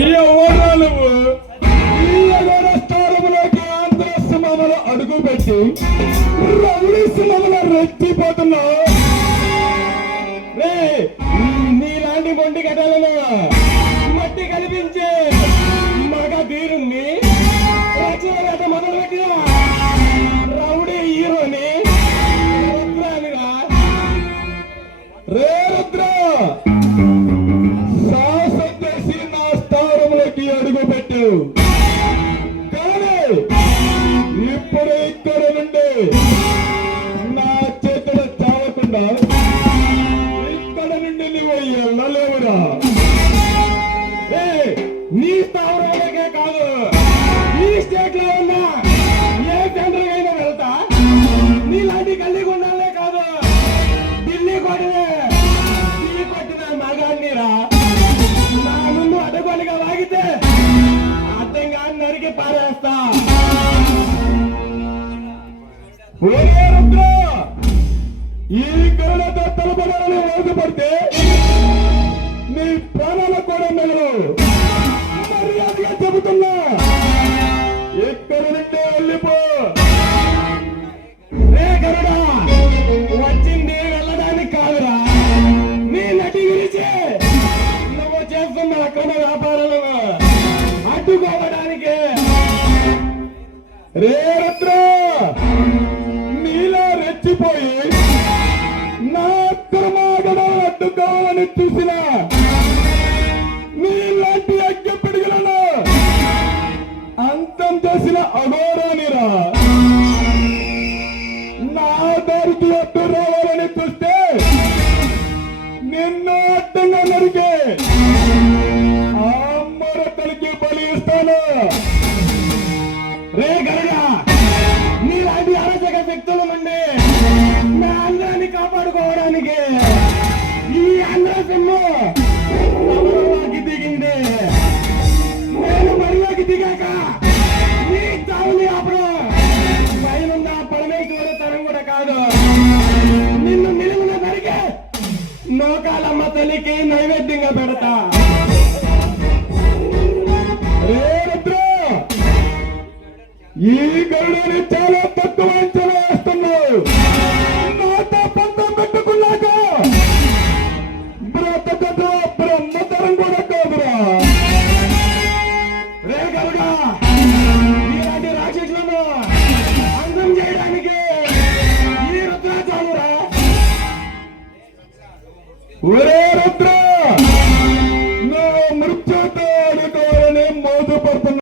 నువ్వు ఈ అఘోర స్థానంలోకి ఆంధ్ర సింహములు అడుగు పెట్టి రౌడీ సింహములు రెచ్చిపోతున్నావు. నీలాంటి మొండి కథలను మట్టి కనిపించే మగ ధీరుణ్ణి రచన మొదలు పెట్టిన రౌడీ హీరోని రుద్రానిగా. రే రుద్ర, సాహసం చేసి నా స్థానంలోకి అడుగు పెట్టావు. కానీ ఇప్పుడు ఇక్కడ నుండి నా చేతులు చావకుండా ఇక్కడ నుండి నువ్వు వెళ్ళలేవురా. నీ స్థావరంలోకే కాదు, ఈ స్టేట్ లో ఉన్న ఏ సెంటర్ అయినా వెళ్తా. నీలాంటి గల్లీ గుండాలే కాదు, ఢిల్లీ కొట్టినే ఢిల్లీ కొట్టిన మగాన్నిరా. నా ముందు అడ్డగోలుగా వాగితే అడ్డంగా నరికి పారేస్తా. ఈ కరుణతో తలపడాలని మోసపడితే నీ ప్రాణాల కూడా మెదలు. మర్యాదగా చెబుతున్నా, ఎక్కడి నుండి వెళ్ళిపో. రే గరుడా, వచ్చింది వెళ్ళడానికి కాదురా, నీ నటి గురించి నువ్వు చేస్తున్న అక్రమ వ్యాపారాలను అడ్డుకోవడానికి. రే రుద్ర, నీలో రెచ్చిపోయి నా అక్రమాగడం అడ్డుకోవాలని చూసిన నీలాంటి అగ్గి పిడుగులను అంతం చేసిన అఘోరానిరా. నా దారికి అడ్డు రావాలని చూస్తే నిన్ను అడ్డంగా నరికే ఆ మరొకరికి బలి ఇస్తాను. రే గరుడా, నీలాంటి అరాచక శక్తుల నుండి నా అందరాన్ని కాపాడుకోవడానికి ఈ ఆంధ్ర సింహంలోకి దిగింది. నేను మరిలోకి దిగాక నీ చావుని అప్పుడు పైనున్న పరమేశ్వర తరం కూడా కాదు, నిన్ను నిలువున నరికే నోకాలమ్మ తల్లికి నైవేద్యంగా పెడతా. ఈ గరుడని చాలా తక్కువ అంచనా వేస్తున్నావు. నాతో పంతం పెట్టుకున్నాక బ్రతకతో బ్రహ్మతరం కూడా కాదురా. రే గరుడా, ఇలాంటి రాక్షసులను అంతం చేయడానికి ఈ రుద్ర చాలురా. ఒరే రుద్ర, నువ్వు మృత్యుతో ఆడుకోవాలని మోసపడుతున్నావు.